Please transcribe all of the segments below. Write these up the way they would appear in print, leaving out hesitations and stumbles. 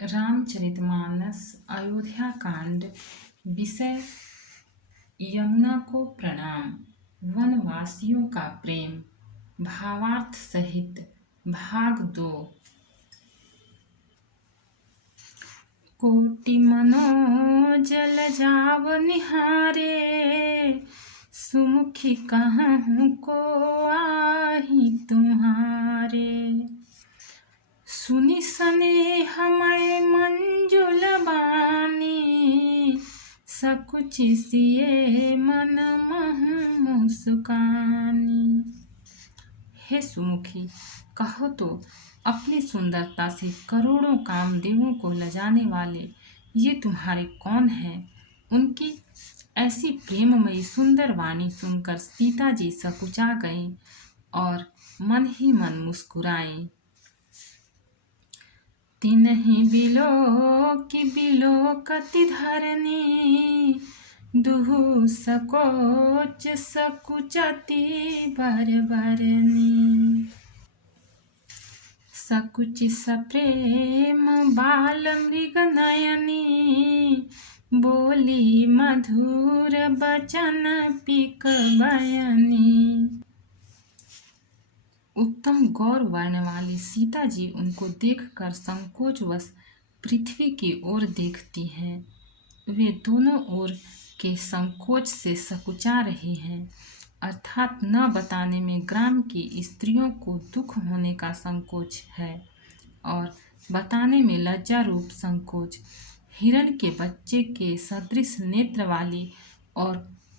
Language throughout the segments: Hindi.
रामचरितमानस अयोध्या कांड। विषय यमुना को प्रणाम। वनवासियों का प्रेम। भावार्थ सहित भाग 2। कोटि मनोजल जाव निहारे, सुमुखी कहूँ को आही तुम्हारे। सुनि स्नेहमय मंजुल बानी, सकुचि सिए मन महु मुस्कानी। हे सुमुखी, कहो तो अपनी सुंदरता से करोड़ों कामदेवों को लजाने वाले ये तुम्हारे कौन हैं? उनकी ऐसी प्रेममयी सुंदर वाणी सुनकर सीता जी सकुचा गईं और मन ही मन मुस्कुराईं। तिन्हि बिलोकति धरनी, दुहु सकोच सकुचति बरबरनी। सकुचि सप्रेम बाल मृग नयनी, बोली मधुर बचन पिक बयनी। उत्तम गौर वर्ण वाली सीता जी उनको देखकर संकोचवश पृथ्वी की ओर देखती हैं। वे दोनों ओर के संकोच से सकुचा रही हैं, अर्थात न बताने में ग्राम की स्त्रियों को दुख होने का संकोच है और बताने में लज्जा रूप संकोच। हिरण के बच्चे के सदृश नेत्र वाली और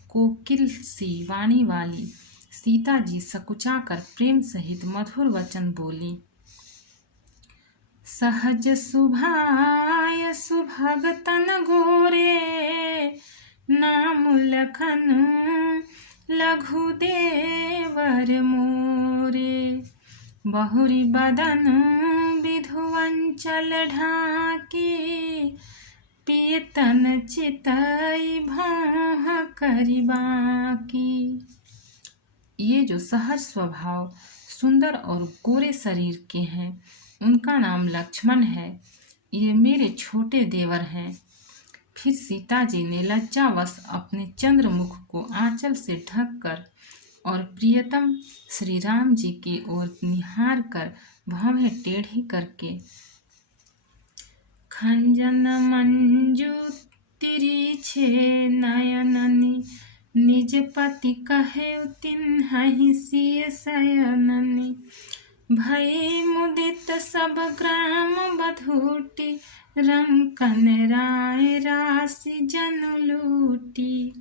कोकिल सी वाणी वाली सीता जी सकुचाकर प्रेम सहित मधुर वचन बोली। सहज सुभाय सुभग तन गोरे, नाम लखन लघु देवर मोरे। बहुरी बदन विधुअंचल ढाकी, पीतन चितई भौह करि बाकी। ये जो सहज स्वभाव सुंदर और गोरे शरीर के हैं, उनका नाम लक्ष्मण है। ये मेरे छोटे देवर हैं। फिर सीता जी ने लज्जावश अपने चंद्रमुख को आंचल से ढककर और प्रियतम श्री राम जी की ओर निहार कर भौहें टेढ़ी करके, खंजन मंजू तिरिछे नयननी, निज पति कहे तिन्हि सिय शयननी। भई मुदित सब ग्राम बधूटी, रंकन राय राशि जन लूटी।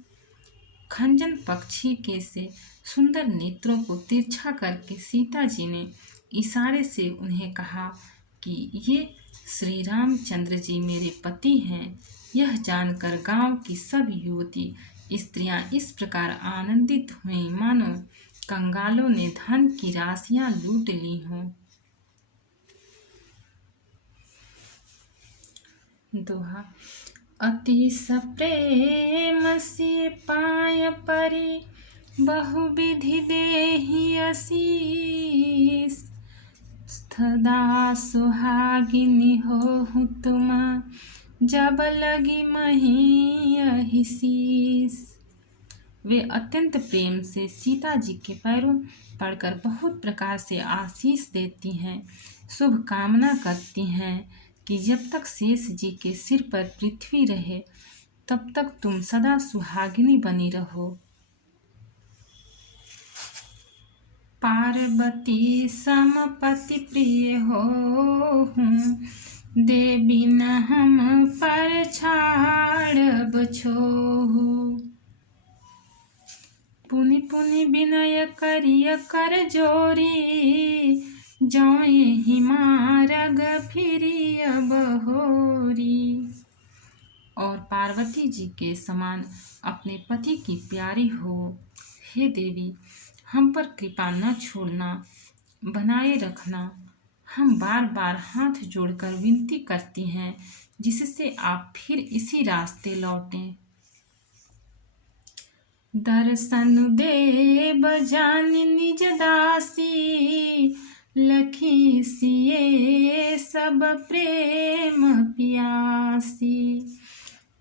खंजन पक्षी के से सुंदर नेत्रों को तिरछा करके सीता जी ने इशारे से उन्हें कहा कि ये श्री रामचंद्र जी मेरे पति हैं। यह जानकर गांव की सब युवती स्त्रियां इस प्रकार आनंदित हुईं मानो कंगालों ने धन की राशियां लूट ली हों। दोहा। अति सप्रेम से पाय परी, बहुविधि देहि आशीष। सदा सुहागिनी होहु तुम, जब लगी मही यही शीश। वे अत्यंत प्रेम से सीता जी के पैरों पड़कर बहुत प्रकार से आशीष देती हैं, शुभ कामना करती हैं कि जब तक शेष जी के सिर पर पृथ्वी रहे तब तक तुम सदा सुहागिनी बनी रहो। पार्वती समपति प्रिय होहूँ, देवी न हम पर छाड़ब छोहू। पुनि पुनि विनय करिय कर जोरी, जौए हिमारग फिरिय बहोरी। और पार्वती जी के समान अपने पति की प्यारी हो। हे देवी, हम पर कृपा न छोड़ना, बनाए रखना। हम बार बार हाथ जोड़कर विनती करती हैं, जिससे आप फिर इसी रास्ते लौटें। दर्शन देव जानि निज दासी, लखी सिए सब प्रेम पियासी।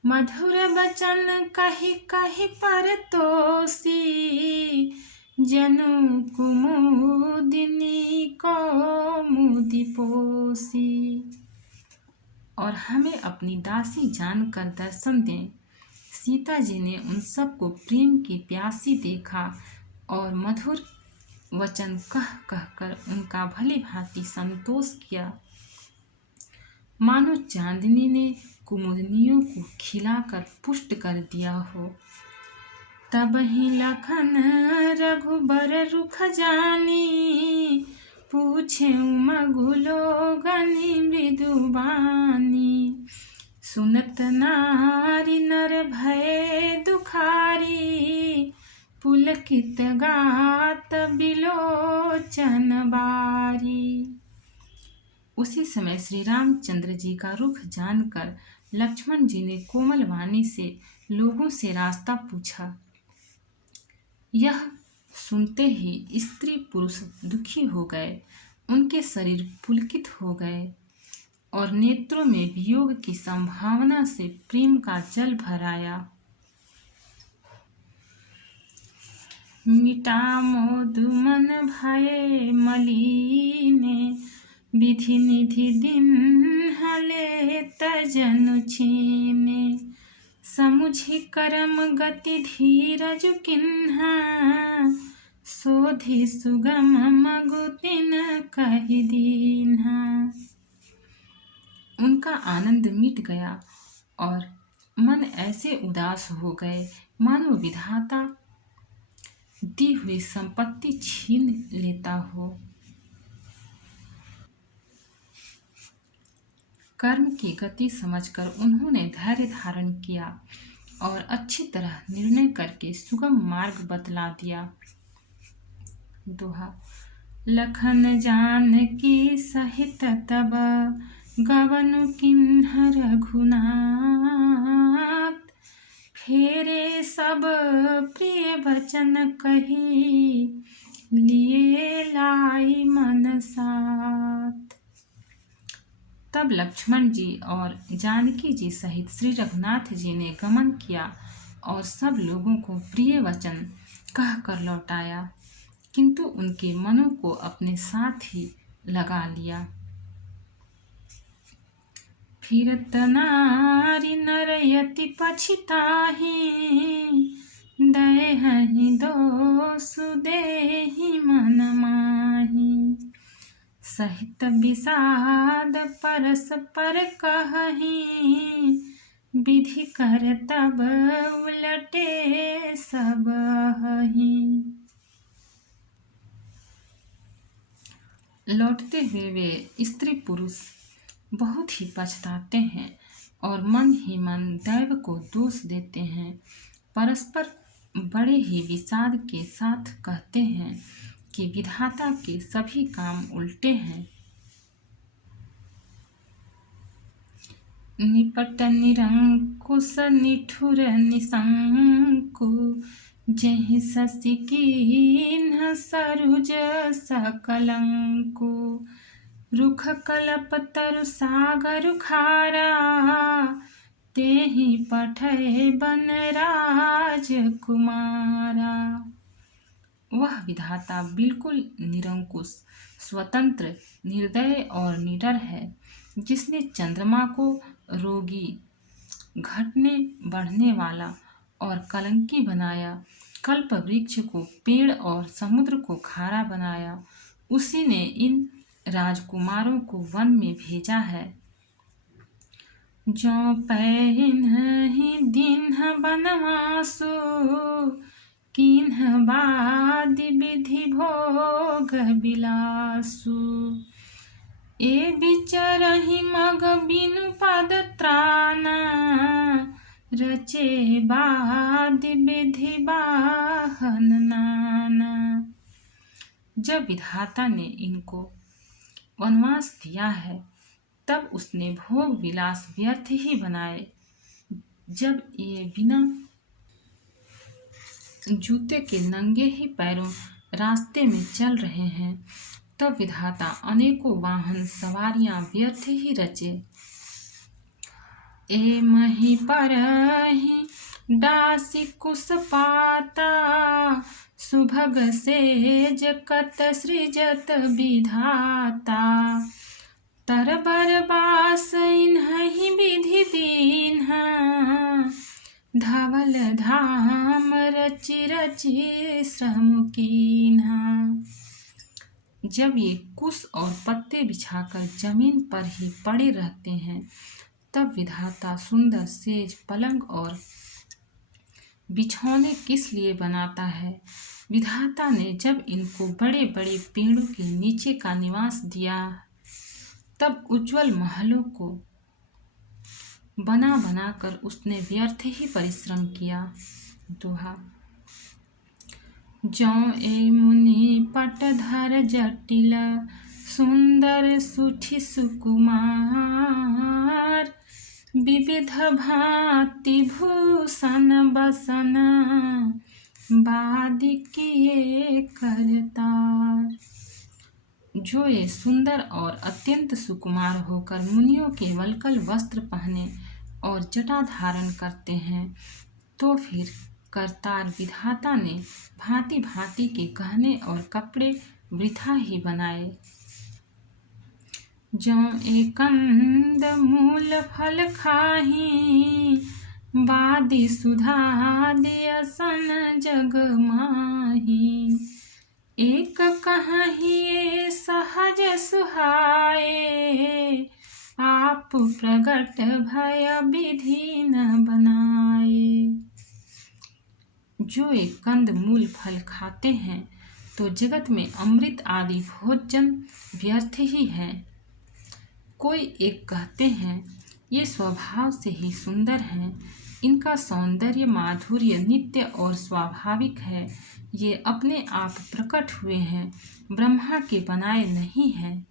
मधुर बचन कहि कहि परतोषी, जनु कुमुदिनी को मुदि पोसी। और हमें अपनी दासी जानकर दर्शन दें। सीता जी ने उन सबको प्रेम की प्यासी देखा और मधुर वचन कह कहकर उनका भली भांति संतोष किया, मानो चांदनी ने कुमुदनियों को खिलाकर पुष्ट कर दिया हो। तब ही लखन रघुबर रुख जानी, पूछे मगुलो गनी मृदुबानी। सुनत नारी नर भय दुखारी, पुलकित गात बिलोचन बारी। उसी समय श्री रामचंद्र जी का रुख जानकर लक्ष्मण जी ने कोमल वाणी से लोगों से रास्ता पूछा। यह सुनते ही स्त्री पुरुष दुखी हो गए, उनके शरीर पुलकित हो गए और नेत्रों में वियोग की संभावना से प्रेम का जल भर आया। मिटा मोद मन भय मलिने, विधि निधि दिन हले तजनु छीने। समुझि करम गति धीरज किन्हा, सोधि सुगम मगु तिन कहि दीन्हा। उनका आनंद मिट गया और मन ऐसे उदास हो गए मानो विधाता दी हुई संपत्ति छीन लेता हो। कर्म की गति समझकर उन्होंने धैर्य धारण किया और अच्छी तरह निर्णय करके सुगम मार्ग बतला दिया। दोहा। लखन जानकी सहित तब, गवनु किन्ह रघुनाथ। फेरे सब प्रिय वचन कही, लिए लाई मन साथ। तब लक्ष्मण जी और जानकी जी सहित श्री रघुनाथ जी ने गमन किया और सब लोगों को प्रिय वचन कह कर लौटाया, किंतु उनके मनों को अपने साथ ही लगा लिया। फिरत नारी नर यति पछिताहि, दयहि दोषु देहि मन माहि। सहित विषाद परस्पर कहहि, विधि कर तब उलटे सब अहि। लौटते हुए वे स्त्री पुरुष बहुत ही पछताते हैं और मन ही मन दैव को दोष देते हैं। परस्पर बड़े ही विषाद के साथ कहते हैं कि विधाता के सभी काम उल्टे हैं। निपट निरंकुश निठुर निशंकु, जेहि शशि कीन्ह सरुज सकलंकु। रुख कलप तरु सागर खारा, तेहि पठय बन राज कुमारा। वह विधाता बिल्कुल निरंकुश, स्वतंत्र, निर्दय और निडर है, जिसने चंद्रमा को रोगी, घटने बढ़ने वाला और कलंकी बनाया, कल्प वृक्ष को पेड़ और समुद्र को खारा बनाया। उसी ने इन राजकुमारों को वन में भेजा है। जो पैन्हि दीन्ह बनवासु, कीन्ह बादि विधि भोग बिलासु। ए बिचरहि मग बिनु पद त्राना, रचे बादि विधि बाहन नाना। जब विधाता ने इनको वनवास दिया है, तब उसने भोग विलास व्यर्थ ही बनाए। जब ये बिना जूते के नंगे ही पैरों रास्ते में चल रहे हैं, तब विधाता अनेकों वाहन सवारियां व्यर्थ ही रचे। ए मही परहि डासी कुस पाता, सुभग सेज कत सृजत विधाता। तरबर बास इन्हि विधि दीन्हा, धवल धाम रचि रचि श्रम कीन्हा। जब ये कुश और पत्ते बिछाकर जमीन पर ही पड़े रहते हैं, तब विधाता सुंदर सेज, पलंग और बिछौने किस लिए बनाता है? विधाता ने जब इनको बड़े बड़े पेड़ों के नीचे का निवास दिया, तब उज्जवल महलों को बना बना कर उसने व्यर्थ ही परिश्रम किया। दोहा। जौं ए मुनि पटधर जटिल, सुंदर सुठि सुकुमार। विविध भांति भूषण बसन, बादि किए करतार। जो ये सुंदर और अत्यंत सुकुमार होकर मुनियों के वल्कल वस्त्र पहने और जटा धारण करते हैं, तो फिर करतार विधाता ने भांति भांति के गहने और कपड़े वृथा ही बनाए। जौं एक कंद मूल फल खाही, बादी सुधा दियसन जग माही। एक कहिए सहज सुहाए, आप प्रगट भय विधि न बनाए। जो एक कंद मूल फल खाते हैं, तो जगत में अमृत आदि भोजन व्यर्थ ही है। कोई एक कहते हैं, ये स्वभाव से ही सुंदर हैं, इनका सौंदर्य माधुर्य नित्य और स्वाभाविक है, ये अपने आप प्रकट हुए हैं, ब्रह्मा के बनाए नहीं हैं।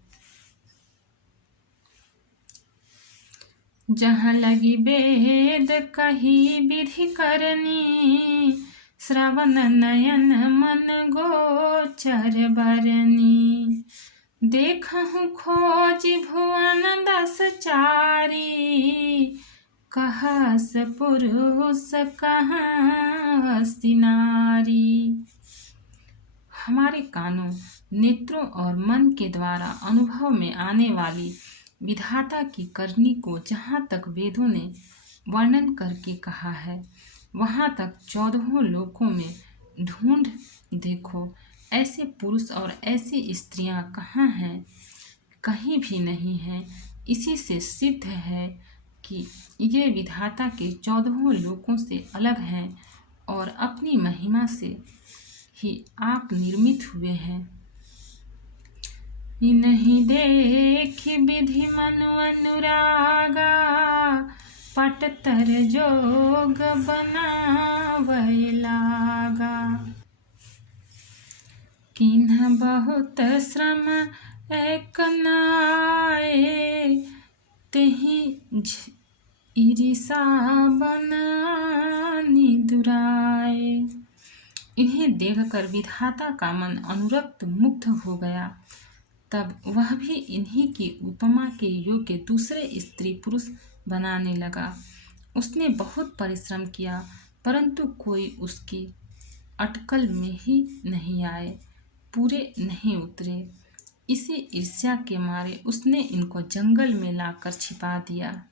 जहाँ लगी वेद कही विधि करनी, श्रवण नयन मन गोचर बरनी। देखहु खोज भुवन 10 चारी, कहस पुरुष कहस नारी। हमारे कानों, नेत्रों और मन के द्वारा अनुभव में आने वाली विधाता की करनी को जहाँ तक वेदों ने वर्णन करके कहा है, वहाँ तक 14 लोकों में ढूंढ देखो, ऐसे पुरुष और ऐसी स्त्रियां कहाँ हैं? कहीं भी नहीं हैं। इसी से सिद्ध है कि ये विधाता के 14 लोकों से अलग हैं और अपनी महिमा से ही आप निर्मित हुए हैं। इन्हीं देख विधि मनु अनुरागा, पटतर जोग बनावै लागा। किन्ह बहुत श्रम एक न आए, तेहि ईरिषा बनानी दुराए। इन्हें देखकर विधाता का मन अनुरक्त मुग्ध हो गया। तब वह भी इन्हीं की उपमा के योग्य दूसरे स्त्री पुरुष बनाने लगा। उसने बहुत परिश्रम किया, परंतु कोई उसकी अटकल में ही नहीं आए, पूरे नहीं उतरे। इसी ईर्ष्या के मारे उसने इनको जंगल में लाकर छिपा दिया।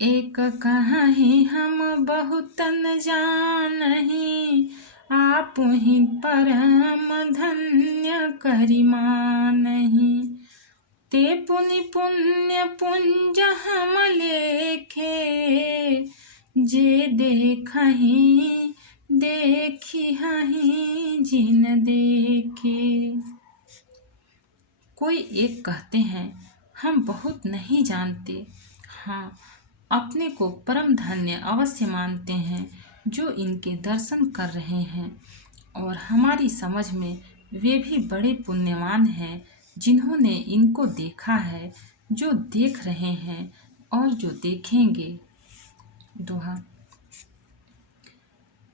एक कहीं हम बहुत न जानहि, आप ही परम धन्य करिमानहि। ते पुनि पुण्य पुंज हम लेखे, जे देखहि देखी हहीं जिन देखे। कोई एक कहते हैं, हम बहुत नहीं जानते, हाँ अपने को परम धन्य अवश्य मानते हैं जो इनके दर्शन कर रहे हैं, और हमारी समझ में वे भी बड़े पुण्यवान हैं जिन्होंने इनको देखा है, जो देख रहे हैं और जो देखेंगे। दोहा।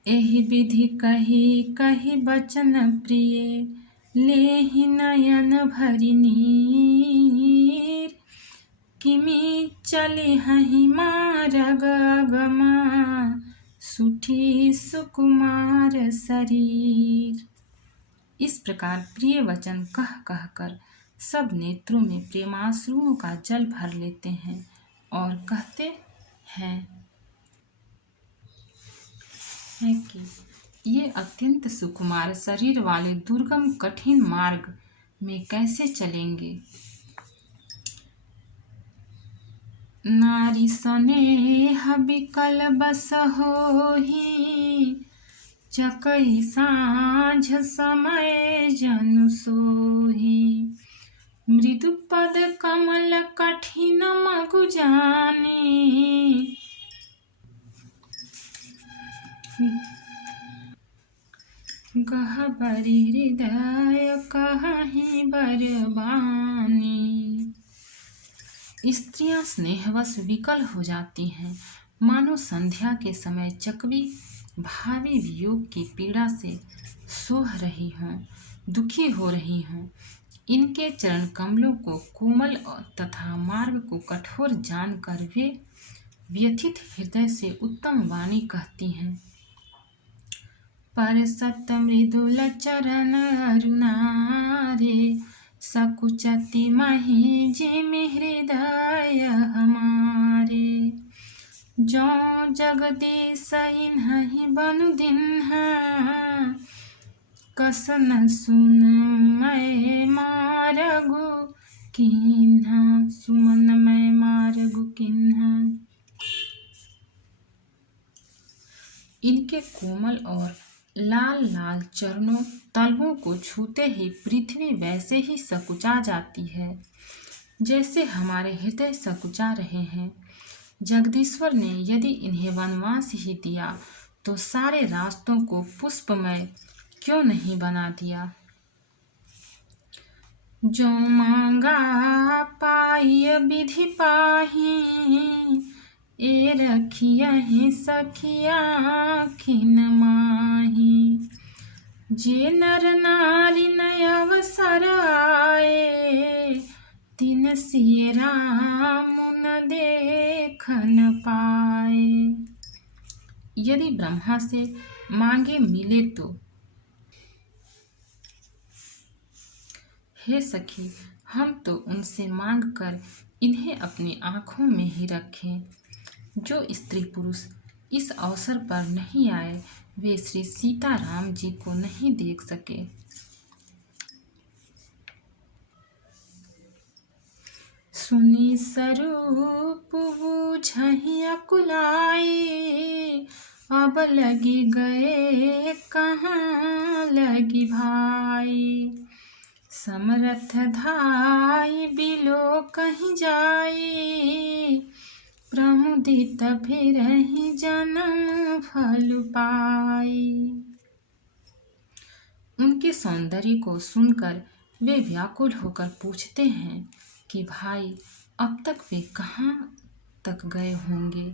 एहि विधि कही कही बचन प्रिय, लेहि नयन भरि नीर। किमि चले हहि मारग अगमा, सुठी सुकुमार शरीर। इस प्रकार प्रिय वचन कह कह कर सब नेत्रों में प्रेमाश्रुओं का जल भर लेते हैं और कहते हैं कि ये अत्यंत सुकुमार शरीर वाले दुर्गम कठिन मार्ग में कैसे चलेंगे। नारी स्नेह विकल बस होहि, चकई साँझ समय जनु सोहि। मृदु पद कमल कठिन मगु जानी, गहबरी हृदय कहीं बरबानी। स्त्रियां स्नेहवश विकल हो जाती हैं, मानो संध्या के समय चकवी भावी वियोग की पीड़ा से सोह रही हों, दुखी हो रही हों। इनके चरण कमलों को कोमल तथा मार्ग को कठोर जानकर वे व्यथित हृदय से उत्तम वाणी कहती हैं। परसत मृदुल चरण अरुणारे, सकुचति मही जिमि हृदय हमारे। जो जगदीश इन्हि बनु दिन्हा, कसन सुन मैं मारगु किन्हा। सुमन मैं मारगु किन्हा। इनके कोमल और लाल लाल चरणों तलवों को छूते ही पृथ्वी वैसे ही सकुचा जाती है जैसे हमारे हृदय सकुचा रहे हैं। जगदीश्वर ने यदि इन्हें वनवास ही दिया तो सारे रास्तों को पुष्पमय क्यों नहीं बना दिया। जो मांगा पाई विधि पाही, ए रखियहि सखिया खिन माही। जे नर नारी नय अवसर आए, तिन सिय राम न देख न पाए। यदि ब्रह्मा से मांगे मिले तो हे सखी, हम तो उनसे मांग कर इन्हें अपनी आँखों में ही रखें। जो स्त्री पुरुष इस अवसर पर नहीं आए वे श्री सीताराम जी को नहीं देख सके। सुनी स्वरूप बूझहि अकुलाई, अब लगी गए कहाँ लगी भाई। समरथ धाई बिलो कहीं जाई, प्रमुदित फिरहि जन्म फल पाई। उनके सौंदर्य को सुनकर वे व्याकुल होकर पूछते हैं कि भाई अब तक वे कहाँ तक गए होंगे।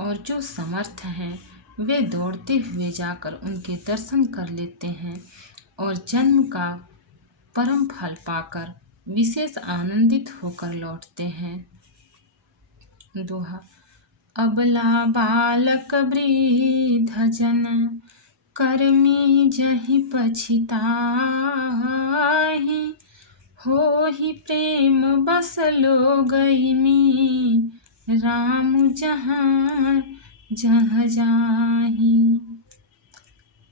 और जो समर्थ हैं वे दौड़ते हुए जाकर उनके दर्शन कर लेते हैं और जन्म का परम फल पाकर विशेष आनंदित होकर लौटते हैं। दोहा। अबला बालक वृद्ध जन, कर्मी जहि पछिताहि। होहि प्रेम बस लोगइमी, राम जहाँ जहाँ जाहि।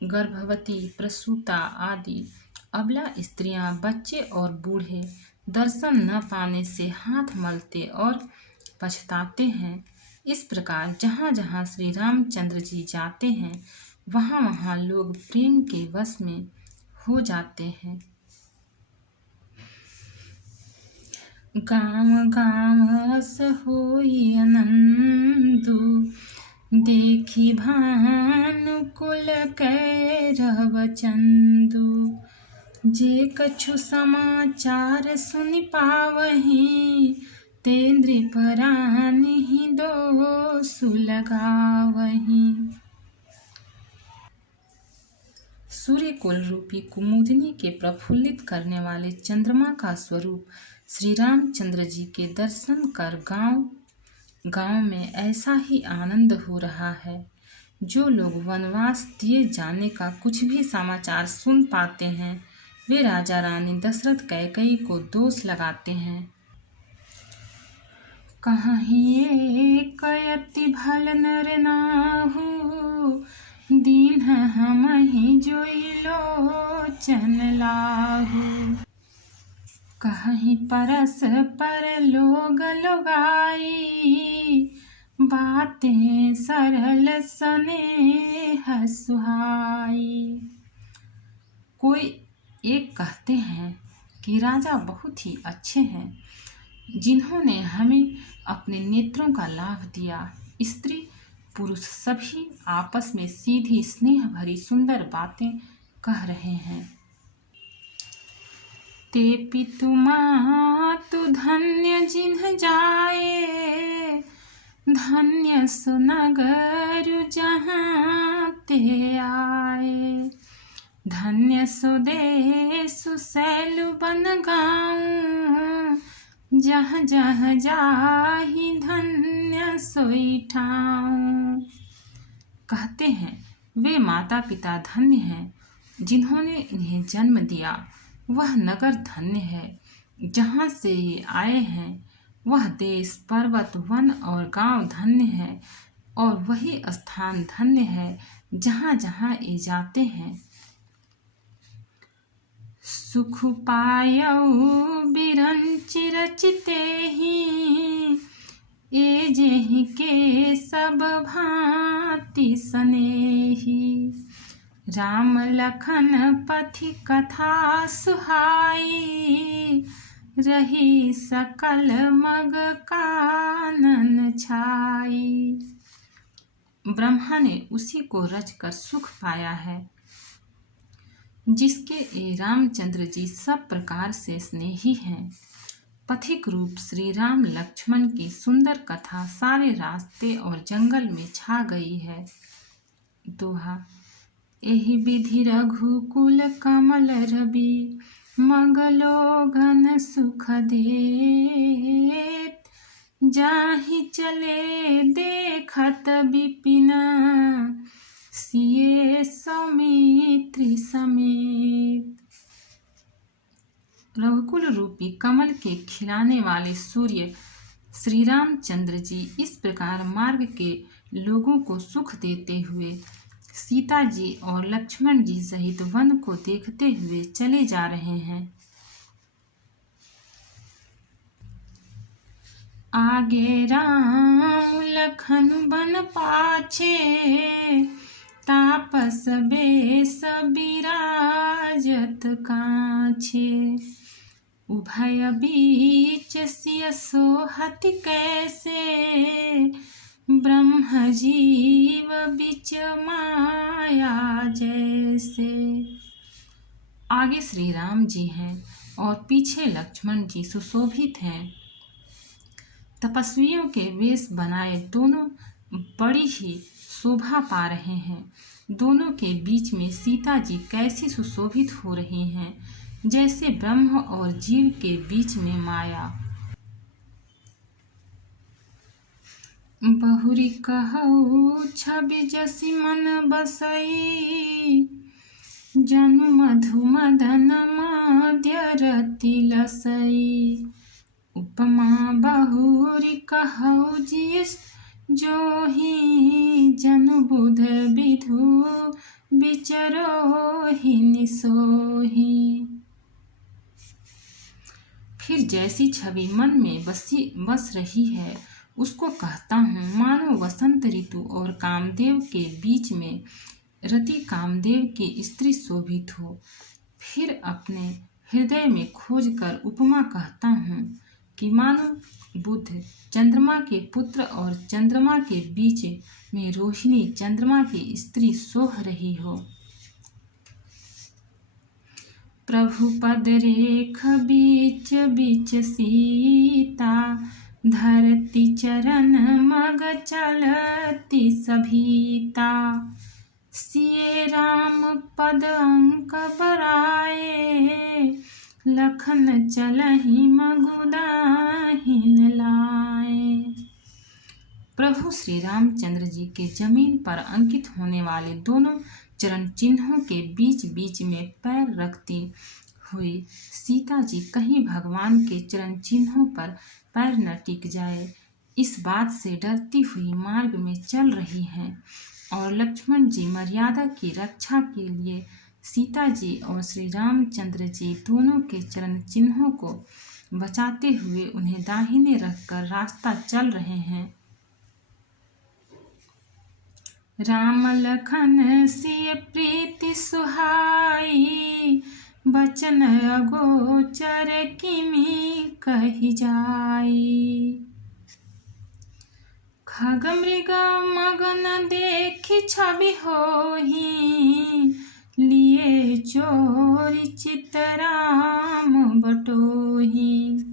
गर्भवती, प्रसूता आदि अबला स्त्रियां, बच्चे और बूढ़े दर्शन न पाने से हाथ मलते और पछताते हैं। इस प्रकार जहाँ जहाँ श्री रामचंद्र जी जाते हैं वहाँ वहाँ लोग प्रेम के वश में हो जाते हैं। गाँव गाँव अस होई आनंदु, देखी भानुकुल कैरव चंदु। जे कछु समाचार सुनि पावहीं, ते नृपरानि दोषु लगावहीं। सूर्य कुल रूपी कुमुदिनी के प्रफुल्लित करने वाले चंद्रमा का स्वरूप श्री रामचंद्र जी के दर्शन कर गांव में ऐसा ही आनंद हो रहा है। जो लोग वनवास दिए जाने का कुछ भी समाचार सुन पाते हैं वे राजा रानी दशरथ कैकेयी को दोष लगाते हैं। कहीं कयति भल नर नाहु, दीन हमहि जोई लोचन लाहु। कहीं परस पर लोग लोगाई, बातें सरल स्नेह सुहाई। कोई एक कहते हैं कि राजा बहुत ही अच्छे हैं, जिन्होंने हमें अपने नेत्रों का लाभ दिया। स्त्री पुरुष सभी आपस में सीधी स्नेह भरी सुंदर बातें कह रहे हैं। ते पितु मातु धन्य जिन्ह जाए, धन्य सुनगर जहाँ ते आए। धन्य सो देश सैलु बन गाँव, जहाँ जहाँ जाहि धन्य सोई ठाऊं। कहते हैं वे माता पिता धन्य हैं जिन्होंने इन्हें जन्म दिया। वह नगर धन्य है जहाँ से ये आए हैं। वह देश पर्वत वन और गांव धन्य है, और वही स्थान धन्य है जहाँ जहाँ ये जाते हैं। सुख पायऊ बिरंचि रचिते ही, ए जेहि के सब भांति सनेही। राम लखन पथि कथा सुहाई, रही सकल मग कानन छाई। ब्रह्मा ने उसी को रचकर सुख पाया है, जिसके ये रामचंद्र जी सब प्रकार से स्नेही हैं। पथिक रूप श्री राम लक्ष्मण की सुंदर कथा सारे रास्ते और जंगल में छा गई है। दोहा। एहि विधि रघुकुल कमल रवि, मगलो घन सुख देत। जाहि चले देखत विपिन, सिए सौमित्री समेत। रघुकुल रूपी कमल के खिलाने वाले सूर्य श्री रामचंद्र जी इस प्रकार मार्ग के लोगों को सुख देते हुए सीता जी और लक्ष्मण जी सहित वन को देखते हुए चले जा रहे हैं। आगे राम लखन बन पाछे, तापस बेस बिराजत काछे। उभय बीच सिय सोहति कैसे, ब्रह्म जीव बिच माया जैसे। आगे श्री राम जी हैं और पीछे लक्ष्मण जी सुशोभित हैं। तपस्वियों के वेश बनाए दोनों बड़ी ही शोभा पा रहे हैं। दोनों के बीच में सीता जी कैसी सुशोभित हो रही हैं, जैसे ब्रह्म और जीव के बीच में माया। बहुरी कहऊ छवि जसि मन बसई, जनु मधु मदन माध्य रति लसई। उपमा बहुरी कहऊ जिस जोहि, जनु बुध विधु विचरोहि निसोहि। फिर जैसी छवि मन में बस रही है उसको कहता हूँ, मानो वसंत ऋतु और कामदेव के बीच में रति कामदेव की स्त्री शोभित हो। फिर अपने हृदय में खोज कर उपमा कहता हूँ कि मानो बुध चंद्रमा के पुत्र और चंद्रमा के बीच में रोहिणी चंद्रमा की स्त्री सोह रही हो। प्रभु पद रेख बीच बीच सीता, धरती चरण मग चलती सभीता। सिए राम पद अंक बराए, लखन चलहि मगुदाहिन लाए। प्रभु श्री रामचंद्र जी के जमीन पर अंकित होने वाले दोनों चरण चिन्हों के बीच बीच में पैर रखती हुई सीता जी कहीं भगवान के चरण चिन्हों पर पैर न टिक जाए, इस बात से डरती हुई मार्ग में चल रही हैं। और लक्ष्मण जी मर्यादा की रक्षा के लिए सीता जी और श्री रामचंद्र जी दोनों के चरण चिन्हों को बचाते हुए उन्हें दाहिने रखकर रास्ता चल रहे हैं। राम लखन सिय प्रीति सुहाई, बचन अगोचर किमि कहि जाई। खग मृग मगन देखि छवि होहि, लिए चोरी चित राम बटोही।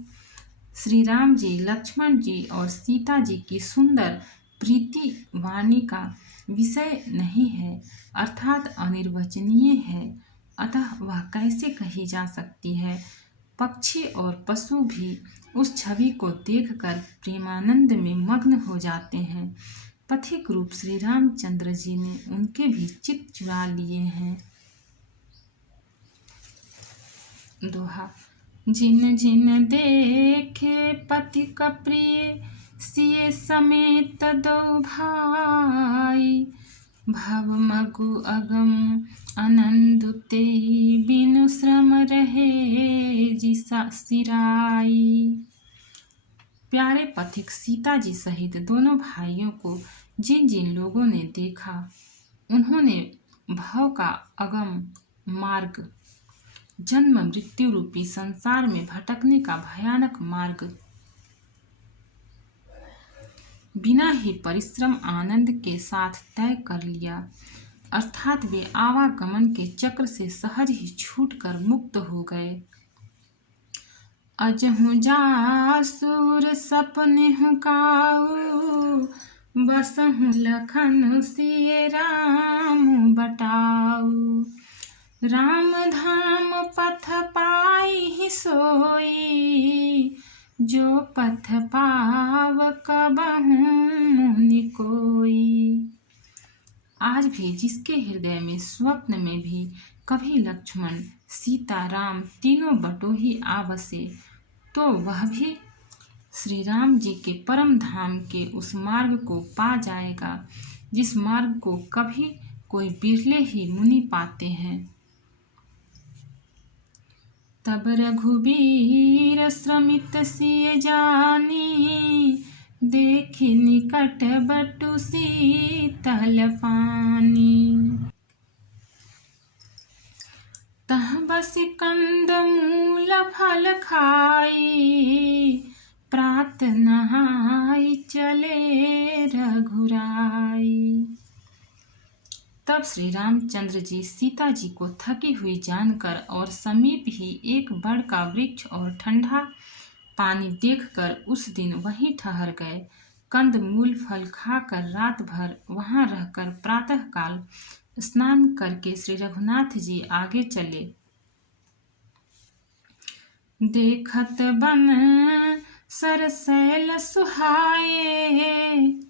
श्री राम जी, लक्ष्मण जी और सीता जी की सुंदर प्रीति वाणी का विषय नहीं है, अर्थात अनिर्वचनीय है, अतः वह कैसे कही जा सकती है। पक्षी और पशु भी उस छवि को देखकर प्रेमानंद में मग्न हो जाते हैं। पथिक रूप श्री रामचंद्र जी ने उनके भी चित्त चुरा लिए हैं। दोहा। जिन जिन देखे पथिक प्रिय, सिए समेत दो भाई। भव मगु अगम आनंद तेई, बिनु श्रम रहे जिसा सिराई। प्यारे पथिक सीता जी सहित दोनों भाइयों को जिन जिन लोगों ने देखा, उन्होंने भव का अगम मार्ग, जन्म मृत्यु रूपी संसार में भटकने का भयानक मार्ग बिना ही परिश्रम आनंद के साथ तय कर लिया, अर्थात वे आवागमन के चक्र से सहज ही छूटकर मुक्त हो गए। अजहु जासुर सपने काऊ, बसहु लखन सिए राम बटाऊ। राम धाम पथ पाई ही सोई, जो पथ पाव कबहु मुनि कोई। आज भी जिसके हृदय में स्वप्न में भी कभी लक्ष्मण सीता राम तीनों बटोही आ बसे, तो वह भी श्री राम जी के परम धाम के उस मार्ग को पा जाएगा, जिस मार्ग को कभी कोई बिरले ही मुनि पाते हैं। तब रघुबीर श्रमित सिय जानी, देखि निकट बटु शीतल पानी। तह बसि कंद मूल फल खाई, प्रात नहाई चले रघुराई। तब श्री रामचंद्र जी सीता जी को थकी हुई जानकर और समीप ही एक बड़ का वृक्ष और ठंडा पानी देखकर उस दिन वहीं ठहर गए। कंद मूल फल खाकर रात भर वहां रहकर प्रातःकाल स्नान करके श्री रघुनाथ जी आगे चले। देखत बन सरसैल सुहाए,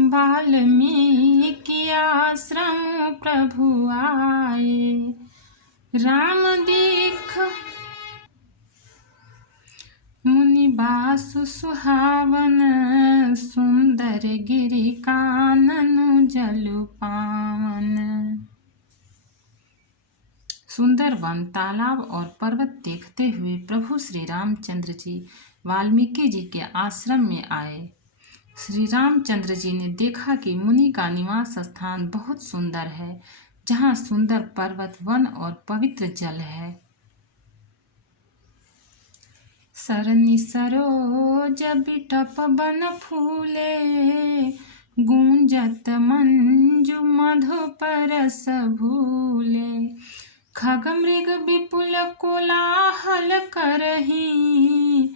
वाल्मीकि आश्रम प्रभु आए। राम दीख मुनि बासु सुहावन, सुंदर गिरि कानन जलु पावन। सुंदर वन, तालाब और पर्वत देखते हुए प्रभु श्री रामचंद्र जी वाल्मीकि जी के आश्रम में आए। श्री रामचंद्र जी ने देखा कि मुनि का निवास स्थान बहुत सुंदर है, जहाँ सुंदर पर्वत, वन और पवित्र जल है। सरनि सरोज बिटप बन फूले, गूंजत मंजु मधुप रस भूले। खग मृग विपुल कोलाहल करही,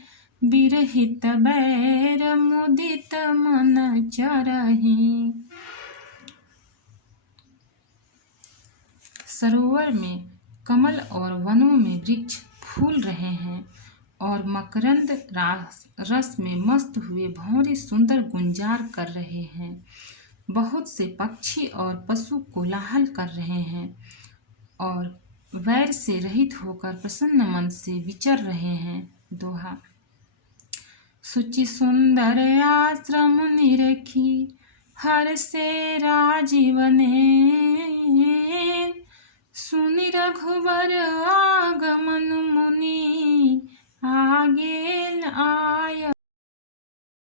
विरहित बैर मुदित मन चरहि। सरोवर में कमल और वनों में वृक्ष फूल रहे हैं और मकरंद रस में मस्त हुए भंवरे सुंदर गुंजार कर रहे हैं। बहुत से पक्षी और पशु कोलाहल कर रहे हैं और वैर से रहित होकर प्रसन्न मन से विचर रहे हैं। दोहा। सुचि सुंदर आश्रम निरखी हर से राजीवने, सुनि रघुबर